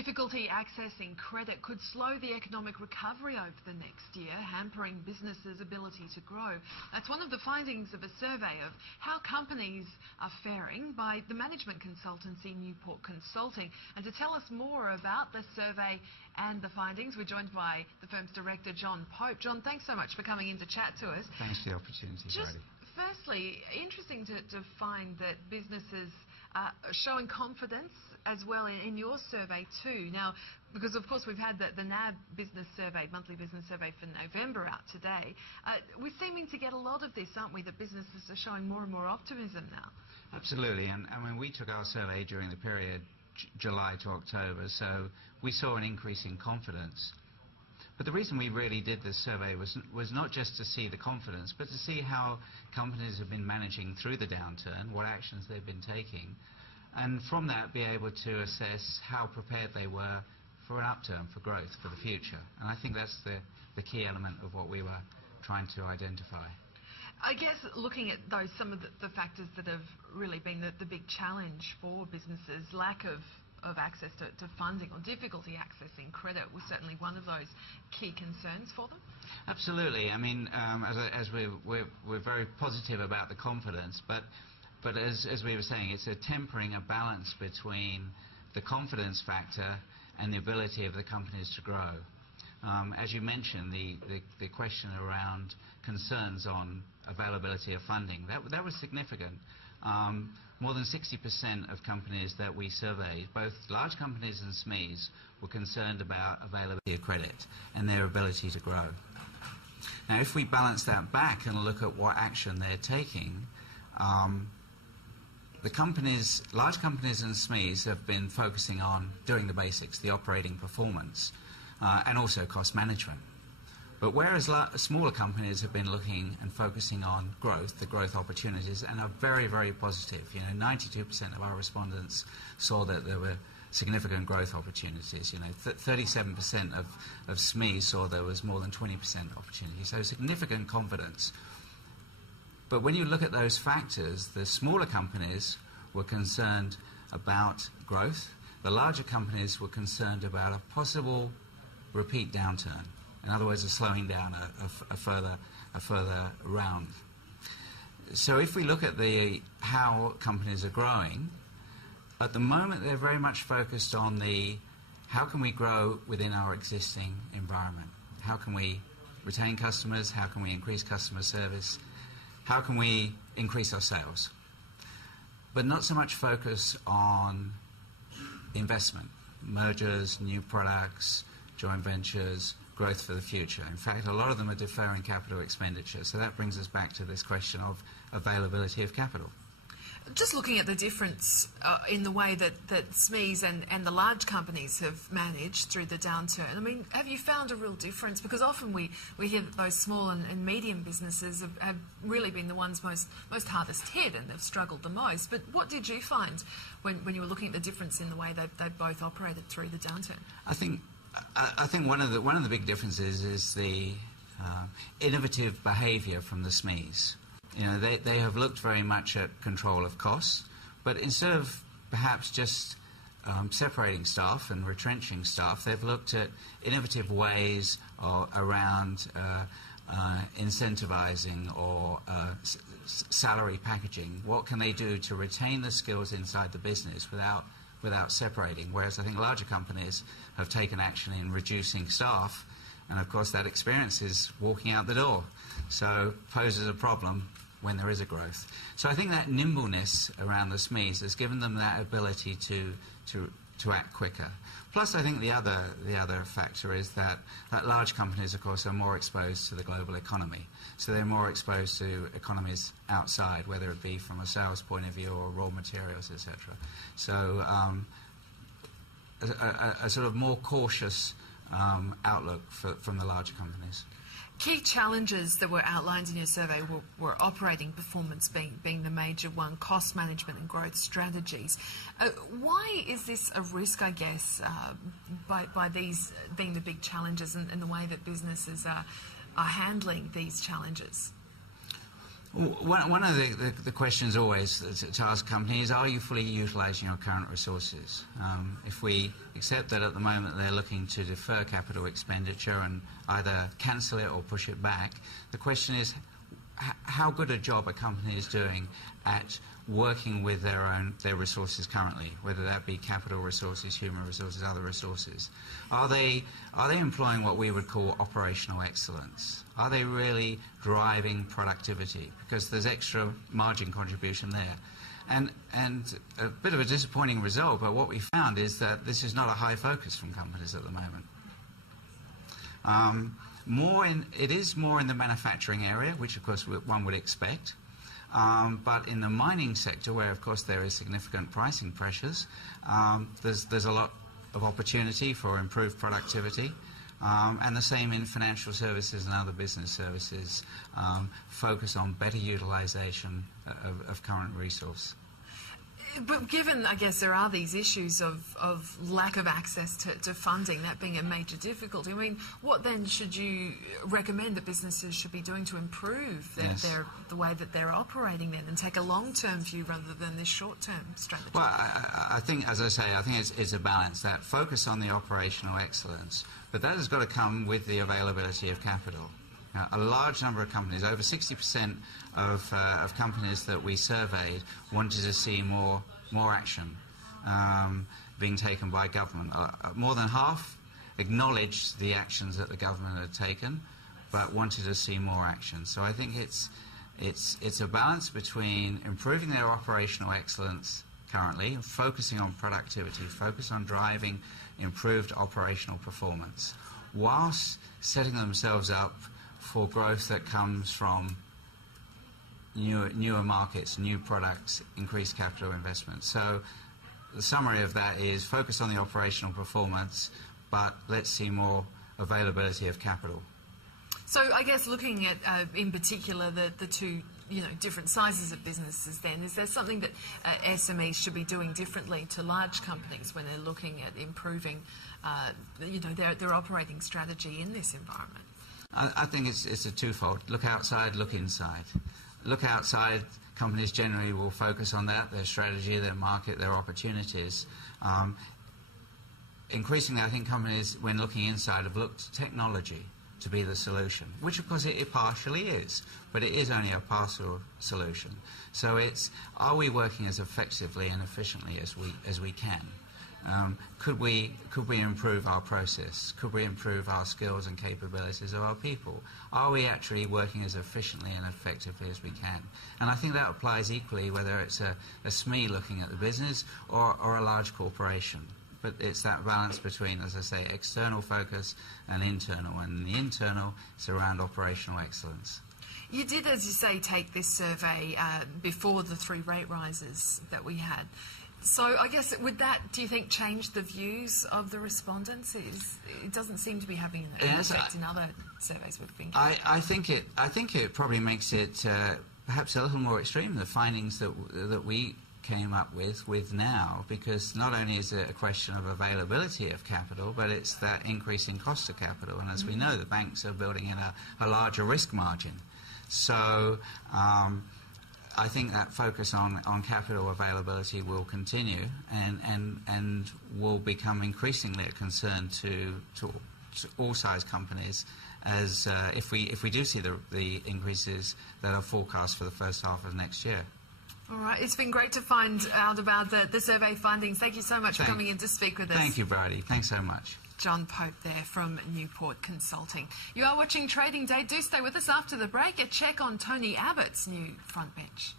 Difficulty accessing credit could slow the economic recovery over the next year, hampering businesses' ability to grow. That's one of the findings of a survey of how companies are faring by the management consultancy Newport Consulting. And to tell us more about the survey and the findings, we're joined by the firm's director, John Pope. John, thanks so much for coming in to chat to us. Thanks for the opportunity, Heidi. Firstly, interesting to find that businesses are showing confidence as well in your survey too. Now, because of course we've had the NAB business survey, monthly business survey for November out today. We're seeming to get a lot of this, aren't we, that businesses are showing more and more optimism now? Absolutely, and I mean, we took our survey during the period July to October, so we saw an increase in confidence. But the reason we really did this survey was not just to see the confidence, but to see how companies have been managing through the downturn, what actions they've been taking, and from that be able to assess how prepared they were for an upturn, for growth, for the future. And I think that's the key element of what we were trying to identify. I guess looking at some of the factors that have really been the big challenge for businesses, lack of access to funding or difficulty accessing credit was certainly one of those key concerns for them? Absolutely. I mean, as we're very positive about the confidence, but as we were saying, it's a tempering a balance between the confidence factor and the ability of the companies to grow. As you mentioned, the question around concerns on availability of funding, that was significant. More than 60% of companies that we surveyed, both large companies and SMEs, were concerned about availability of credit and their ability to grow. Now, if we balance that back and look at what action they're taking, large companies and SMEs have been focusing on doing the basics, the operating performance, and also cost management. But whereas smaller companies have been looking and focusing on growth, the growth opportunities, and are very, very positive. You know, 92% of our respondents saw that there were significant growth opportunities. You know, 37% of SMEs saw there was more than 20% opportunity. So significant confidence. But when you look at those factors, the smaller companies were concerned about growth. The larger companies were concerned about a possible repeat downturn. In other words, a slowing down, a further round. So if we look at how companies are growing, at the moment they're very much focused on how can we grow within our existing environment? How can we retain customers? How can we increase customer service? How can we increase our sales? But not so much focus on investment, mergers, new products, joint ventures, growth for the future. In fact, a lot of them are deferring capital expenditure. So that brings us back to this question of availability of capital. Just looking at the difference in the way that SMEs and the large companies have managed through the downturn, I mean, have you found a real difference? Because often we hear that those small and medium businesses have really been the ones most hardest hit and have struggled the most. But what did you find when you were looking at the difference in the way they both operated through the downturn? I think one of the big differences is the innovative behaviour from the SMEs. You know, they have looked very much at control of costs, but instead of perhaps just separating staff and retrenching staff, they've looked at innovative ways around incentivising or salary packaging. What can they do to retain the skills inside the business without separating? Whereas I think larger companies have taken action in reducing staff, and of course that experience is walking out the door. So poses a problem when there is a growth. So I think that nimbleness around the SMEs has given them that ability to act quicker. Plus, I think the other factor is that large companies, of course, are more exposed to the global economy. So they're more exposed to economies outside, whether it be from a sales point of view or raw materials, etc. So a sort of more cautious outlook from the larger companies. Key challenges that were outlined in your survey were operating performance being the major one, cost management and growth strategies. Why is this a risk, I guess, by these being the big challenges and the way that businesses are handling these challenges? One of the questions always to ask companies, are you fully utilising your current resources? If we accept that at the moment they're looking to defer capital expenditure and either cancel it or push it back, the question is how good a job a company is doing at working with their resources currently, whether that be capital resources, human resources, other resources. Are they employing what we would call operational excellence? Are they really driving productivity? Because there's extra margin contribution there. And a bit of a disappointing result, but what we found is that this is not a high focus from companies at the moment. It is more in the manufacturing area, which of course one would expect. But in the mining sector, where of course there is significant pricing pressures, there's a lot of opportunity for improved productivity, and the same in financial services and other business services, focus on better utilisation of current resource. But given, I guess, there are these issues of lack of access to funding, that being a major difficulty, I mean, what then should you recommend that businesses should be doing to improve the way that they're operating then, and take a long-term view rather than this short-term strategy? Well, I think, as I say, I think it's a balance, that focus on the operational excellence, but that has got to come with the availability of capital. A large number of companies, over 60% of companies that we surveyed, wanted to see more action being taken by government. More than half acknowledged the actions that the government had taken, but wanted to see more action. So I think it's a balance between improving their operational excellence currently, and focusing on productivity, focus on driving improved operational performance, whilst setting themselves up for growth that comes from newer markets, new products, increased capital investment. So the summary of that is focus on the operational performance, but let's see more availability of capital. So I guess looking at, in particular, the two different sizes of businesses then, is there something that SMEs should be doing differently to large companies when they're looking at improving their operating strategy in this environment? I think it's a twofold. Look outside, look inside. Look outside, companies generally will focus on that, their strategy, their market, their opportunities. Increasingly, I think companies, when looking inside, have looked at technology to be the solution, which of course it partially is, but it is only a partial solution. So it's, are we working as effectively and efficiently as we can? Could we improve our process? Could we improve our skills and capabilities of our people? Are we actually working as efficiently and effectively as we can? And I think that applies equally whether it's a SME looking at the business or a large corporation. But it's that balance between, as I say, external focus and internal. And the internal is around operational excellence. You did, as you say, take this survey before the 3 rate rises that we had. So I guess would that, do you think, change the views of the respondents? It doesn't seem to be having an effect in other surveys we've been getting. I think it probably makes it perhaps a little more extreme, the findings that we came up with now, because not only is it a question of availability of capital, but it's that increasing cost of capital. And as we know, the banks are building in a larger risk margin. So I think that focus on capital availability will continue and will become increasingly a concern to all size companies, as if we do see the increases that are forecast for the first half of next year. All right, it's been great to find out about the survey findings. Thank you so much for coming in to speak with us. Thank you, Bridie. Thanks so much. John Pope there from Newport Consulting. You are watching Trading Day. Do stay with us after the break. A check on Tony Abbott's new front bench.